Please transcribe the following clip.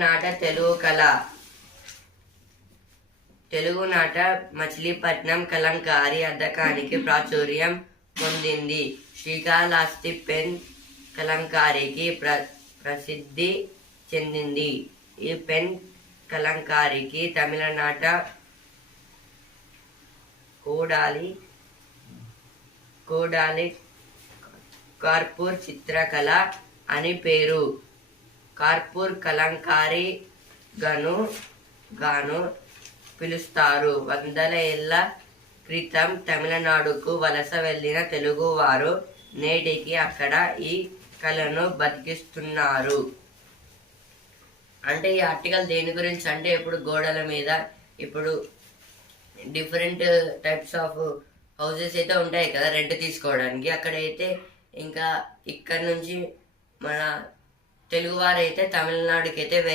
నాట తెలుగు కళ తెలుగునాట మచిలీపట్నం కలంకారీ అద్దకానికి ప్రాచుర్యం పొందింది. శ్రీకాళహస్తి పెన్ కలంకారీకి ప్రసిద్ధి చెందింది. ఈ పెన్ కలంకారీకి తమిళనాట కోడాలి కార్పూర్ చిత్రకళ అని పేరు. కార్పూర్ కలంకారీ గాను పిలుస్తారు. వందల ఏళ్ల క్రితం తమిళనాడుకు వలస వెళ్లిన తెలుగువారు నేటికి అక్కడ ఈ కళను బతికిస్తున్నారు. అంటే ఈ ఆర్టికల్ దేని గురించి అంటే ఇప్పుడు గోడల మీద ఇప్పుడు డిఫరెంట్ టైప్స్ ఆఫ్ హౌసెస్ అయితే ఉంటాయి కదా రెంట్ తీసుకోవడానికి. అక్కడైతే ఇంకా ఇక్కడ నుంచి మన తెలుగువారైతే తమిళనాడుకి అయితే వెళ్ళి